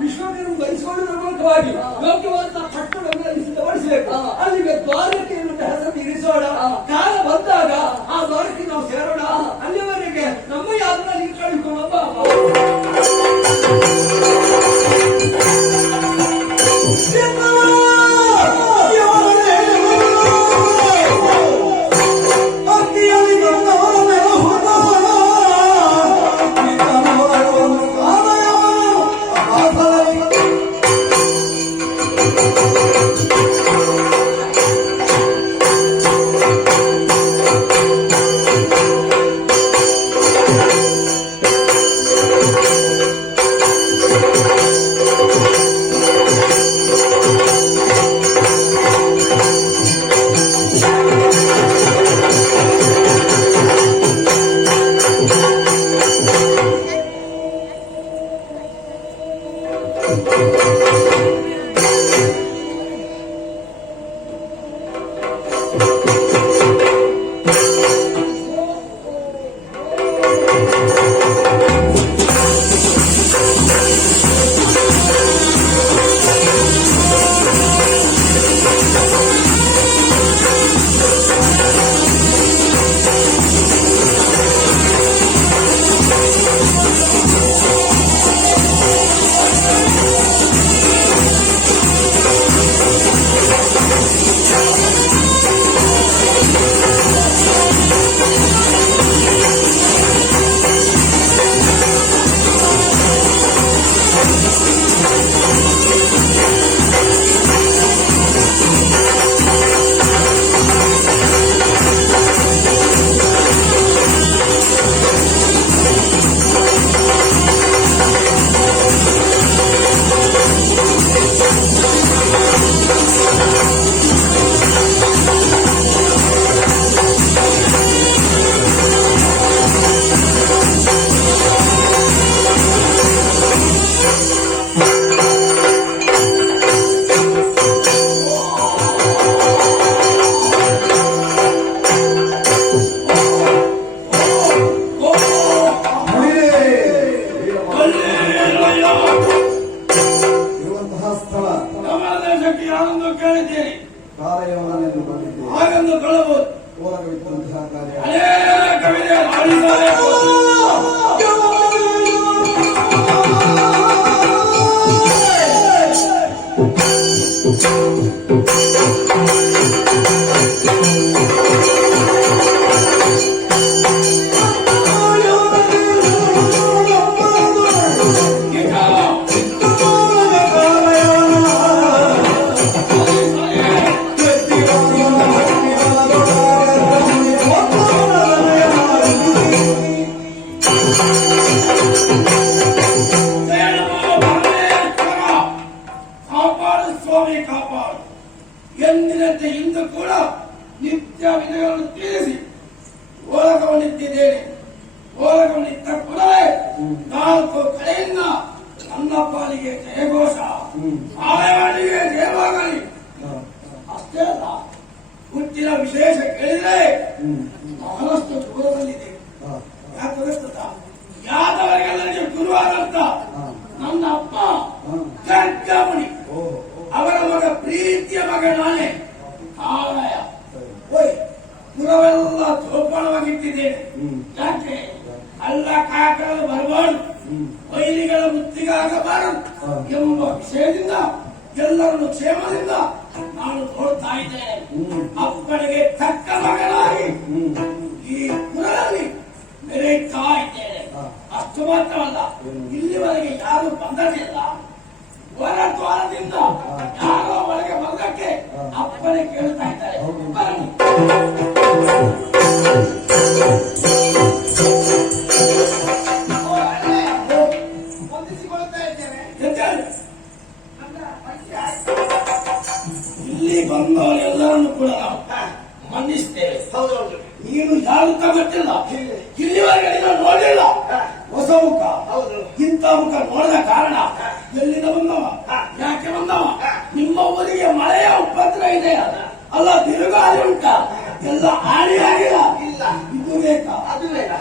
ವಿಶ್ವಕರ್ಮ ಬಯಸಿಕೊಳ್ಳುವುದರ ಮೂಲಕವಾಗಿ ಯೋಗ್ಯವಾದ ಪಟ್ಟಣವನ್ನು ಸಿದ್ಧಪಡಿಸಬೇಕು. ಅಲ್ಲಿಗೆ ದ್ವಾರಕೆ ಎನ್ನುವ ಹೆಸರು ಇರಿಸೋಣ. ಕಾಲ ಬಂದಾಗ ಆ ದ್ವಾರಕ್ಕೆ ನಾವು ಸೇರೋಣ. ಅಲ್ಲಿವರೆಗೆ ನಮ್ಮ ಯಾತ್ರೆಯಲ್ಲಿ ಕಳಿಕೊಳ್ಳೋಣ. ಎಲ್ಲರನ್ನು ಕ್ಷೇಮದಿಂದ ನಾನು ನೋಡ್ತಾ ಇದ್ದೇನೆ. ಅಪ್ಪನಿಗೆ ತಕ್ಕ ಮಗನಾಗಿ ಈ ಪುರದಲ್ಲಿ ಮೆರೆಯುತ್ತಾ ಇದ್ದೇನೆ. ಅಷ್ಟು ಮಾತ್ರವಲ್ಲ, ಇಲ್ಲಿವರೆಗೆ ಯಾರು ಬಂದದಿಲ್ಲ. ಹೊರ ದ್ವಾರದಿಂದ ಯಾರೋ ಒಳಗೆ ಬಂದಕ್ಕೆ ಅಪ್ಪನೇ ಕೇಳ್ತಾ ಇದ್ದಾರೆ. ಬನ್ನಿ. ಇಲ್ಲಿ ಬಂದವರು ಎಲ್ಲರನ್ನು ಕೂಡ ನಾವು ಮನ್ನಿಸ್ತೇವೆ. ನೀನು ಯಾರು ಗೊತ್ತಿಲ್ಲ, ಇಲ್ಲಿವರೆಗೆ ನೀನು ನೋಡಿಲ್ಲ. ಹೊಸ ಮುಖ, ಇಂಥ ಮುಖ ನೋಡಿದ ಕಾರಣ ಎಲ್ಲಿಂದ ಬಂದವ, ಯಾಕೆ ಬಂದವ, ನಿಮ್ಮ ಊರಿಗೆ ಮಳೆಯ ಉಪದ್ರ ಇದೆ ಅಲ್ಲ, ಬಿರುಗಾಳಿ ಉಂಟ, ಎಲ್ಲ ಹಾನಿಯಾಗಿಲ್ಲ, ಇದು ಬೇಕಾ ಅದು ಬೇಡ.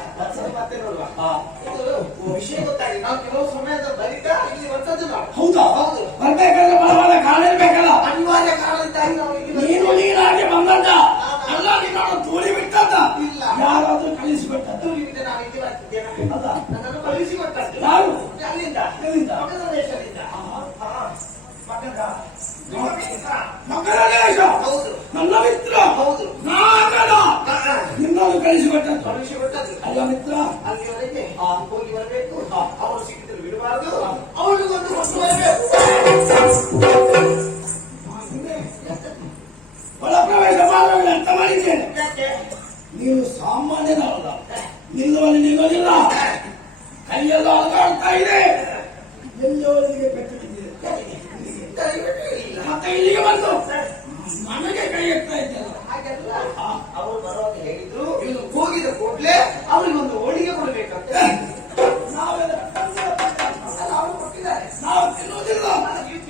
ಮತ್ತೆ ನೋಡುವ ವಿಷಯ ಗೊತ್ತಾಗಿ ನಾವು ಕೆಲವು ಸಮಯದ ಬಳಿಕ ಇಲ್ಲಿ ಬರ್ತದೆ. ಬಂದದ್ದು ನಾವು. ಹೌದಾ? ಹೌದು. ಬರ್ಬೇಕಾದ್ರೆ ಬಲವಾದ ಕಾರಣ ಇರ್ಬೇಕಲ್ಲ. ಅನಿವಾರ್ಯ ಕಾರಣದಿಂದಾಗಿ ನಾವು ಇಲ್ಲಿ ಬಂದದ್ದು. ನೀನಾಗಿ ಬಂದದ್ದ ಅಲ್ಲ, ನೀನು ತೋರಿ ಬಿಟ್ಟದ್ದ. ಇಲ್ಲ. ಯಾರಾದ್ರೂ ಕಳಿಸಿಬಿಟ್ಟದ್ದು. ನಿಮ್ಮಿಂದ ನಾನು ಇಲ್ಲಿ ಬರ್ತಿದ್ದೇನೆ. ಅಲ್ಲ, ನನ್ನನ್ನು ಕಳಿಸಿಕೊಟ್ಟದ್ದು ಯಾರು? ಅಲ್ಲಿಂದ ಎಲ್ಲಿಂದ? ಮಗದ ದೇಶದಿಂದ. ಮಗದ ನಿಮ್ಮ ಮಿತ್ರ. ಮಗದ ದೇಶ. ಹೌದು. ನನ್ನ ಮಿತ್ರ. ಹೌದು. ನಾಗದ ನಿನ್ನನ್ನು ಕಳಿಸಿಕೊಟ್ಟದ್ದು. ಕಳಿಸಿಕೊಟ್ಟದ್ದು. ಅಲ್ಲ ಮಿತ್ರ, ಅಲ್ಲಿವರೆಗೆ ಹೋಗಿ ಬರಬೇಕು. ಅವರು ಸಿಕ್ಕಿದ್ರು ಬಿಡಬಾರದು. ಅವಳಿಗೊಂದು ಕೊಟ್ಟು ಬರಬೇಕು. ಒಳ ಪ್ರವೇಶ ಮಾಡುವಾಗ ಅರ್ಥ ಮಾಡಿದ್ದೇನೆ. ಯಾಕೆ? ನೀನು ಸಾಮಾನ್ಯನಲ್ಲ, ನಿಲ್ಲುವಲ್ಲಿ ನಿಲ್ಲೋದಿಲ್ಲ, ಕೈಯೆಲ್ಲ ಅಲಗಾಡ್ತಾ ಇದೆ, ಎಲ್ಲವರಿಗೆ ಪೆಟ್ಟು ಬಿದ್ದಿದೆ. ದಯವಿಟ್ಟು ಇಲ್ಲ. ಮತ್ತೆ ಇಲ್ಲಿಗೆ ಬಂದು ನನಗೆ ಕೈ ಎತ್ತಾ ಇದ್ದಲ್ಲ. ಹಾಗೆಲ್ಲ ಅವರು ಬರುವಾಗ ಹೇಳಿದ್ರು, ಇನ್ನು ಹೋಗಿದ ಕೂಡಲೇ ಅವರಿಗೊಂದು ಹೋಳಿಗೆ ಕೊಡಬೇಕಂತ. ನಾವೆಲ್ಲ ಅಲ್ಲ, ಅವರು ಕೊಟ್ಟಿದ್ದಾರೆ. ನಾವು ತಿನ್ನುವುದಿಲ್ಲ.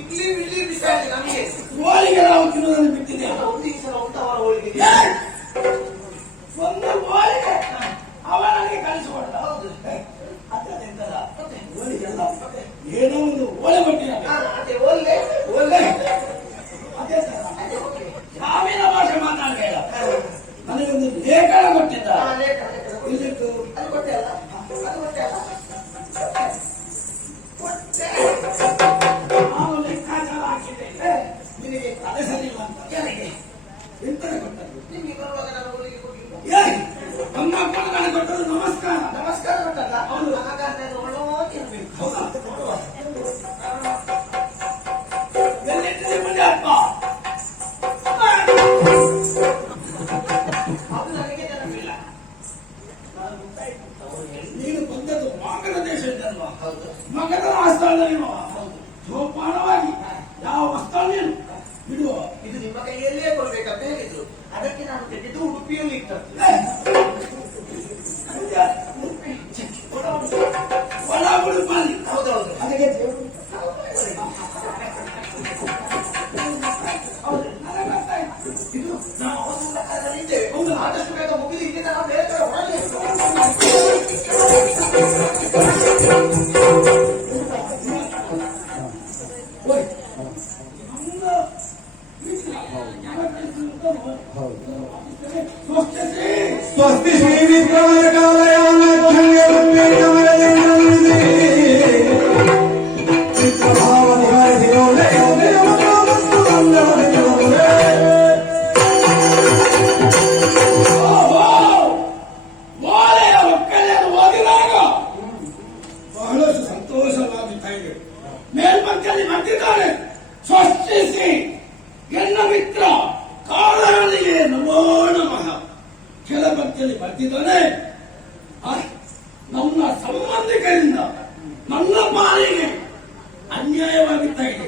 ಇಲ್ಲಿ ಇಲ್ಲಿ ವಿಷಯ ನಮಗೆ ಹೋಳಿಗೆ ನಾವು ತಿನ್ನುವುದನ್ನು ಬಿಟ್ಟಿದ್ದೇವೆ. ಒಂದು ದಿವಸ ಉಂಟ ಅವರ ಹೋಳಿಗೆ. ಒಂದು ಹೋಳಿಗೆ ಅವನಿಗೆ ಕಳಿಸಿಕೊಡ್ದ. ಹೌದು. ಅದೆಂತದ ಹೋಳಿಗೆ ಅಲ್ಲ, ಏನೋ ಒಂದು ಓಲೆ ಕೊಟ್ಟಿರ. ಅದೇ ಒಳ್ಳೆ ಒಳ್ಳೆ ಅದೇ ತರ ಅದೇ ಓಕೆ. ಸಾವಿನ ಭಾಷೆ ಮಾತಾಡಬೇಡ. ನನಗೊಂದು ಲೇಖನ ಕೊಟ್ಟಿದ್ದ. ಲೇಖನ ಇಲ್ಲಿತ್ತು. ಅದು ಕೊಟ್ಟೆ ಅಲ್ಲ, ಅದು ಕೊಟ್ಟೆ ಅಲ್ಲ, ಕೊಟ್ಟೆ. ನಾನು ಲೆಕ್ಕಾಚಾರ ಹಾಕಿದ್ದೆ. ನಿನಗೆ ಅದೇ ಸರಿ ಇಲ್ಲ ಅಂತ. ಯಾರಿಗೆ? ಎಂತನೇ ಕೊಟ್ಟದ್ದು? ನಿಮಗೆ ಬರುವಾಗ ನಾನು ಹೋಳಿಗೆ ಕೊಟ್ಟಿಲ್ಲ. ನಮ್ಮ ಅಪ್ಪನ ನನಗೆ ಕೊಟ್ಟದ್ದು ನಮಸ್ಕಾರ. ನಮಸ್ಕಾರ ಕೊಟ್ಟಲ್ಲ. ಹೌದು. ಹಾಗಾದ್ರೆ ಅದು ಒಳ್ಳೆ ಇರಬೇಕು. ಹೌದಾ? ಎಲ್ಲಿಟ್ಟಿದೆ ಮುಂದೆ ಅಪ್ಪ? ಅದು ನನಗೆ ನೆನಪಿಲ್ಲ. ನೀನು ಬಂದದ್ದು ಮಗದ ದೇಶದ್ದಲ್ವಾ? ಹೌದು. ಮಗದ ಆಸ್ಥಾನದಲ್ಲಿರುವ ಜೋಪಾನವಾಗಿ ಯಾವ ವಸ್ತ್ರ ನೀನು ಬಿಡುವ. ಇದು ನಿಮ್ಮ ಕೈಯಲ್ಲೇ ಕೊಡ್ಬೇಕಂತ ಹೇಳಿದ್ರು. ಅದಕ್ಕೆ ನಾನು ತೆಗೆದು ಉಡುಪಿಯಲ್ಲಿ ಇಟ್ಟದ್ದು. ಒಳ ಉಡುಪಲ್ಲಿ. ಹೌದೌದು. ಅದಕ್ಕೆ ಇದು ನಾವು ಅವಸರದ ಕಾಲದಲ್ಲಿ ಇದ್ದೇವೆ. ಹೌದು. ಆದಷ್ಟು ಬೇಗ ಮುಗಿದು ಇಲ್ಲಿಂದ ನಾವು ಬೇರೆ ಕಡೆ ಹೊರಡಬೇಕು. ಓಯ್, ನನ್ನ ಮಿತ್ರ ಸ್ವಸ್ಥತೆ. ಸ್ವಸ್ತಿ ಶ್ರೀ ವಿಕ್ರಮ ಕಾಲಯಾನ ವಾಲೆಯ ಒಕ್ಕಲೆಯನ್ನು ಓದಿದಾಗ ಬಹಳಷ್ಟು ಸಂತೋಷವಾಗುತ್ತಾ ಇದೆ. ಮೇಲ್ಪಂಕ್ತಿಯಲ್ಲಿ ಬಂದಿದ್ದಾನೆ. ಸ್ವಸ್ತಿಸಿ ಎನ್ನ ಮಿತ್ರ ಕಾಲಹಳ್ಳಿಗೆ ನಮೋ ನಮಃ. ಕೆಲ ಪಂಕ್ತಿಯಲ್ಲಿ ಬರ್ತಿದ್ದಾನೆ. ನನ್ನ ಸಂಬಂಧಿಕರಿಂದ ನನ್ನ ಪಾಲಿಗೆ ಅನ್ಯಾಯವಾಗುತ್ತಾ ಇದೆ.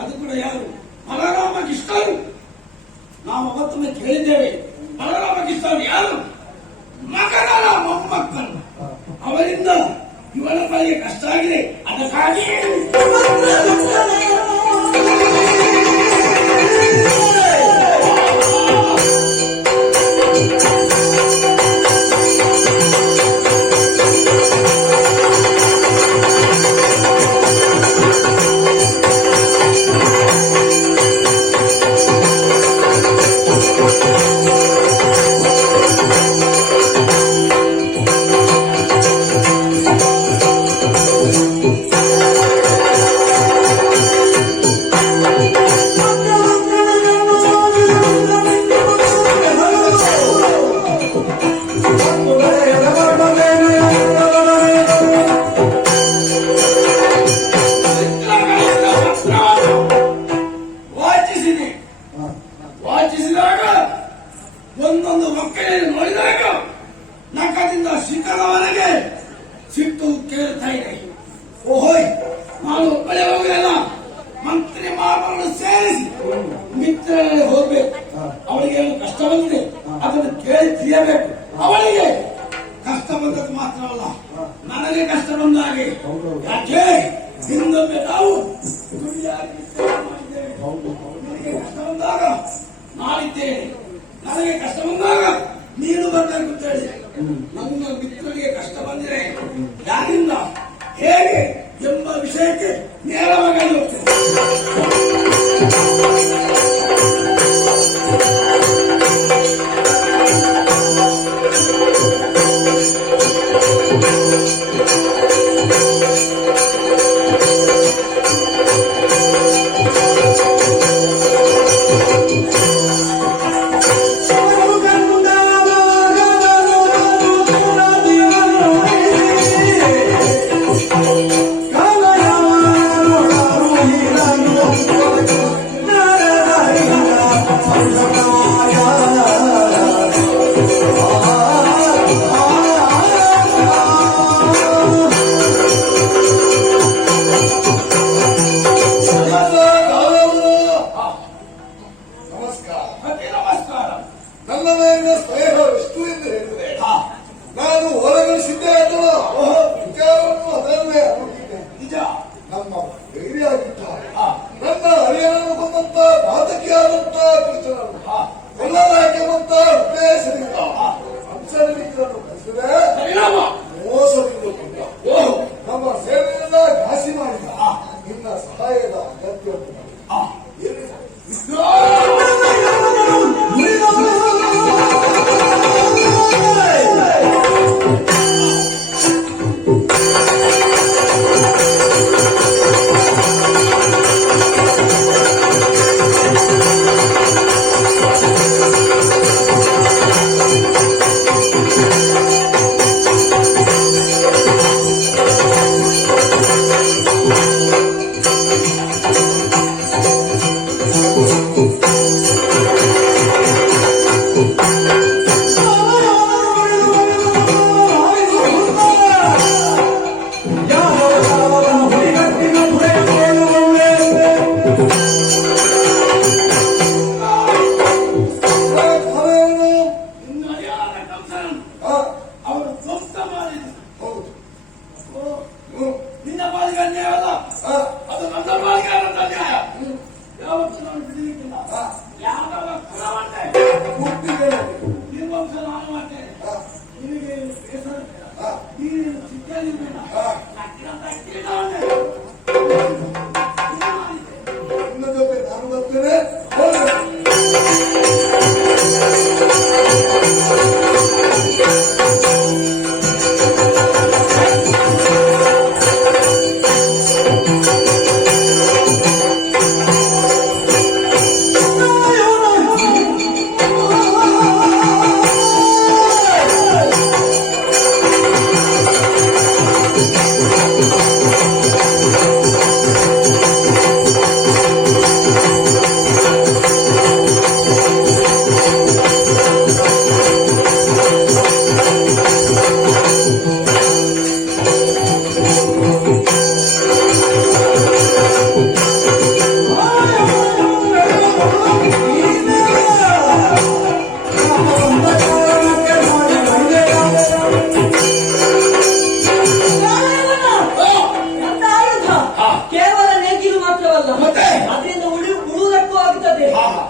ಅದು ಕೂಡ ಯಾರು? ಬಲರಾಮಕೃಷ್ಣರು. ನಾವು ಅವತ್ತೊಮ್ಮೆ ಕೇಳಿದ್ದೇವೆ, ಬಲರಾಮಕೃಷ್ಣರು ಯಾರು? ಮಗನ ಮೊಮ್ಮಕ್ಕಳು. ಅವರಿಂದ ಇವನ ಪಾಲಿಗೆ ಕಷ್ಟ ಆಗಿದೆ. ಅದಕ್ಕಾಗಿ ವಾಚಿಸಿದಾಗ ಒಂದೊಂದು ಮಕ್ಕಳನ್ನು ನೋಡಿದಾಗ ನಖದಿಂದ ಶಿಖರವರೆಗೆ ಸಿಟ್ಟು ಕೇಳ್ತಾ ಇದೆ. ಓಹೋಯ್, ನಾನು ಒಬ್ಬಳೇ ಹೋಗಲಿಲ್ಲ, ಮಂತ್ರಿ ಮಾತನ್ನು ಸೇರಿಸಿ ಮಿತ್ರರಲ್ಲಿ ಹೋಗ್ಬೇಕು. ಅವಳಿಗೆ ಏನು ಕಷ್ಟ ಬಂದಿದೆ ಅದನ್ನು ಕೇಳಿ ತಿಳಿಯಬೇಕು. ಅವಳಿಗೆ ಕಷ್ಟ ಬಂದದ್ದು ಮಾತ್ರವಲ್ಲ, ನನಗೆ ಕಷ್ಟ ಬಂದ ಹಾಗೆ. ಯಾಕೆ ಹಿಂದೊಮ್ಮೆ ನಾವು ದುಡಿಯಾಗಿ ಸೇವೆ ಮಾಡಿದ್ದೇವೆ. ನಿನಗೆ ಕಷ್ಟ ಬಂದಾಗ ನಾನಿದ್ದೇನೆ, ನನಗೆ ಕಷ್ಟ ಬಂದಾಗ ನೀನು ಬರಬೇಕು ಅಂತ ಹೇಳಿ. ನನ್ನ ಮಿತ್ರನಿಗೆ ಕಷ್ಟ ಬಂದಿದೆ. ಯಾರಿಂದ ಹೇಗೆ ಎಂಬ ವಿಷಯಕ್ಕೆ ನೇರವಾಗಿ ಹೋಗ್ತೇನೆ.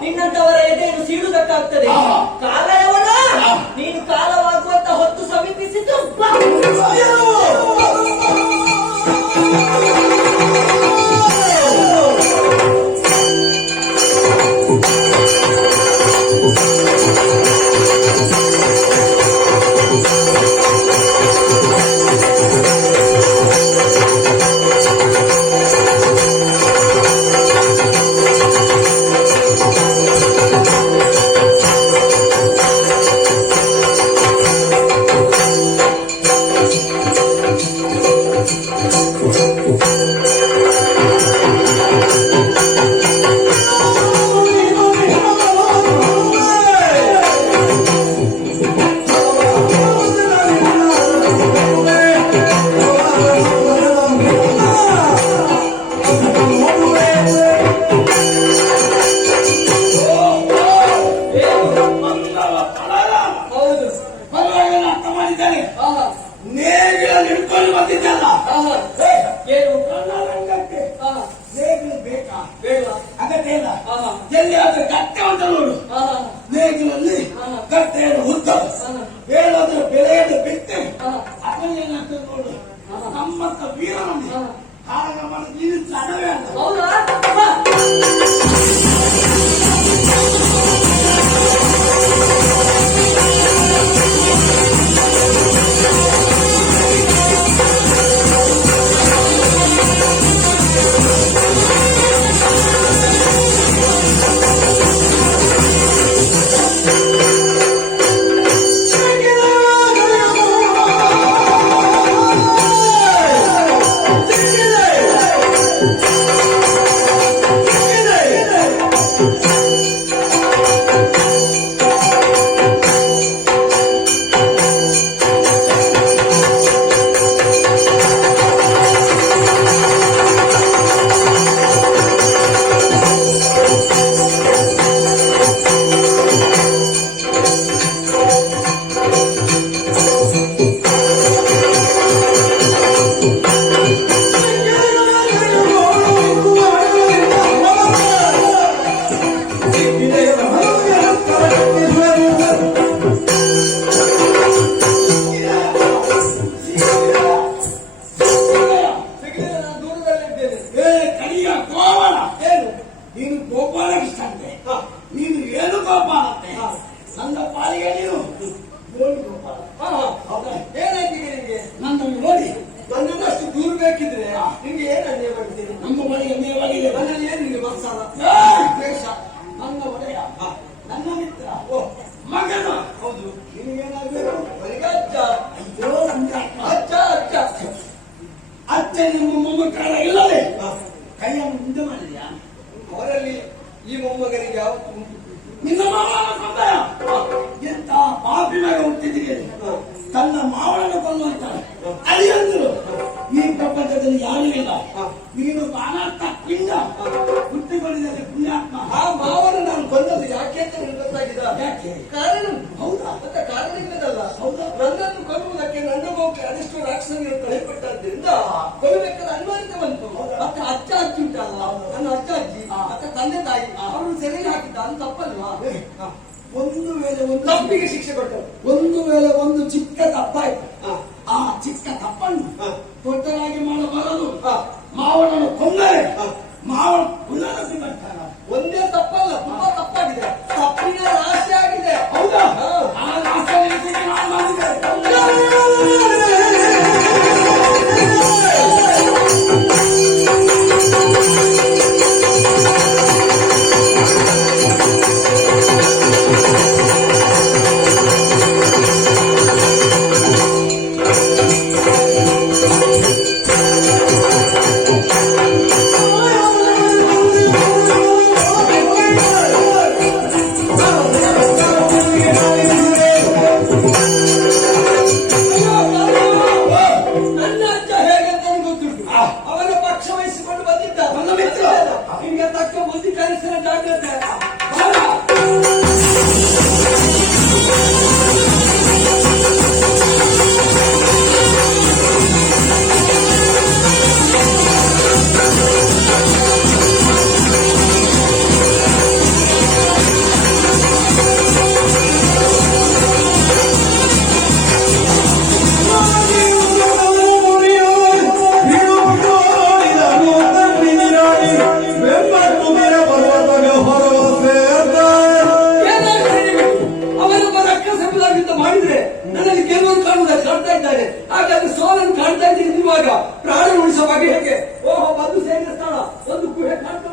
ನಿನ್ನಂತವರ ಎದೆಯನ್ನು ಸೀಳುವುದಕ್ಕಾಗ್ತದೆ. ಕಾಲಯವನ ನೀನು ಕಾಲವಾಗುವಂತ ಹೊತ್ತು ಸಮೀಪಿಸಿದ್ದು ಎಲ್ಲಿಯಾದ್ರೂ ಗಟ್ಟೆ ಉಂಟ ನೋಡು, ನೇಗಿಲಲ್ಲಿ ಗಟ್ಟೆಯನ್ನು ಉದ್ದ ಹೇಳೋದ್ರ ಬೆಲೆಯನ್ನು ಬಿಟ್ಟು ಅದನ್ನೇನಾಗ್ತದೆ ನೋಡು. ನಮ್ಮಂತ ವೀರನಲ್ಲಿ ಆಗ ಮನಸ್ಸು ನೀನು ಚಡವೇ ಅಲ್ಲ. ಹೌದಾ ಬಾ. ಸಿಗ್ಲಿಲ್ಲ, ನಾನು ದೂರದಲ್ಲಿದ್ದೇನೆ. ಏ ಕಡಿಯ ಗೋಪಾಲ, ಏನು ನೀನು ಗೋಪಾಲಕೃಷ್ಣ ಅಂತೆ. ನೀನು ಏನು ಗೋಪಾಲ ಅಂತೆ. ನನ್ನ ಪಾಲಿಗೆ ನೀನು ಗೋಳಿ ಗೋಪಾಲ. ಹಾ ಹೌದಾ? ಏನಾಯ್ತು ಈಗ ನಿಮ್ಗೆ? ನನ್ನನ್ನು ನೋಡಿ ನನ್ನನ್ನು ಅಷ್ಟು ದೂರ ಬೇಕಿದ್ರೆ ನಿಮ್ಗೆ ಏನ್ ಅನ್ಯಾಯ ಮಾಡ್ತೀನಿ? ನಮ್ಮ ಬಳಿಗೆ ಮೇವಾಗಿದೆ. ನನ್ನಲ್ಲಿ ಏನು ನಿಮ್ಗೆ ಮತ್ಸಾರ ದ್ವೇಷ? ನನ್ನ ಒಡೆಯ, ನನ್ನ ಮಿತ್ರ, ಓ ಮಗನು. ಹೌದು. ನಿನಗೇನಾಗಬೇಕು? ನನಗೆ ಅಜ್ಜ ಅಯ್ಯೋ ನನ್ನ ಅಜ್ಜ ಅಜ್ಜ. ಅತ್ತೆ ನಿಮ್ಮ ಮೊಮ್ಮಕ್ಕಳ ಇಲ್ಲದೆ ಕೈಯನ್ನು ಮುಂದೆ ಮಾಡಿದ್ಯಾ? ಅವರಲ್ಲಿ ಈ ಮೊಮ್ಮಗನಿಗೆ ಯಾವತ್ತು ಉಂಟು? ನಿನ್ನ ಮಾವನ ಕೊಂದಯ ಎಂತ ಪಾಪಿ ಮಗ ಹುಟ್ಟಿದ್ದೀರಿ. ತನ್ನ ಮಾವನನ್ನು ಕೊಂದಂತಾನೆ ಅಳಿಯಂದ್ರು ಈ ಪ್ರಪಂಚದಲ್ಲಿ ಯಾರೂ ಇಲ್ಲ. ನೀನು ಅನರ್ಥ ಪಿಂಡ ಹುಟ್ಟಿಕೊಂಡಿದ್ದರೆ ಪುಣ್ಯಾತ್ಮ. ಆ ಮಾವನ ನಾನು ಕೊಂದದ್ದು ಯಾಕೆ ಅಂತ ನನಗೆ ಗೊತ್ತಾಗಿದ. ಯಾಕೆ? ಕಾರಣ ಹೌದಾ? ಮತ್ತೆ ಕಾರಣ ಇಲ್ಲದಲ್ಲ. ಹೌದಾ? ನನ್ನನ್ನು ಕೊಲ್ಲುವುದಕ್ಕೆ ನನ್ನ ಗೋಕ್ಕೆ ಅದೆಷ್ಟು ರಾಕ್ಷಸನಿಗೆ ತಲೆಪಟ್ಟದ್ದರಿಂದ ಕೊಲ್ಲಬೇಕಾದ ಅನಿವಾರ್ಯತೆ ಬಂತು. ಮತ್ತೆ ಅಜ್ಜ ಅಜ್ಜಿ ಉಂಟಲ್ಲ, ನನ್ನ ಅಜ್ಜ ಅಜ್ಜಿ ಮತ್ತೆ ತಂದೆ ತಾಯಿ ಅವರನ್ನು ಸೆರೆಗೆ ಹಾಕಿದ್ದ, ಅದು ತಪ್ಪಲ್ವಾ? ಒಂದು ವೇಳೆ ತಪ್ಪಿಗೆ ಶಿಕ್ಷೆ ಕೊಟ್ಟರು. ಒಂದು ವೇಳೆ ಒಂದು ಚಿಕ್ಕ ತಪ್ಪಾಯ್ತು. ಆ ಚಿಕ್ಕ ತಪ್ಪನ್ನು ದೊಡ್ಡದಾಗಿ ಮಾಡಬಾರದು. ಮಾವನನ್ನು ಕೊಂದರೆ ಮಾವ ಪುನರಸಿ ಬರ್ತಾರ. ಒಂದೇ ತಪ್ಪಲ್ಲ, ತುಂಬಾ ತಪ್ಪಾಗಿದೆ. ತಪ್ಪಿನ ರಾಶಿ ಆಗಿದೆ. ಹೌದಾ? ಹಾ. ಆ ರಾಷ್ಟ್ರದಲ್ಲಿ ನಾನು ಮಾಡಿದೆ. ನನ್ನ ಅಜ್ಜ ಹೇಗಂತ ನನಗೆ ಗೊತ್ತುಂಟು. ಅವನ ಪಕ್ಷ ವಹಿಸಿಕೊಂಡು ಬಂದಿದ್ದ. ನನ್ನ ಮಿತ್ರ. ನಿಮಗೆ ತಕ್ಕ ಬುದ್ಧಿ ಕಲಿಸಿದ ಜಾಗ್ರತೆ. ಅವನೊಬ್ಬ ರಕ್ಕಸೆಂಬುದಾಗಿಂತ ಮಾಡಿದ್ರೆ ನನ್ನಲ್ಲಿ ಗೆಲುವನ್ನು ಕಾಣುವುದಕ್ಕೆ ಕಾಣ್ತಾ ಇದ್ದಾರೆ. ಹಾಗಾದ್ರೆ ಸೋಲನ್ನು ಕಾಣ್ತಾ ಇದ್ದೀನಿ. ಇರುವಾಗ ಪ್ರಾಣ ಉಳಿಸುವಾಗ ಹೇಗೆ? ಓಹೋ, ಒಂದು ಸೇರಿದ ಸ್ಥಳ, ಒಂದು ಗುಹೆ ಕಾಣ್ತಾ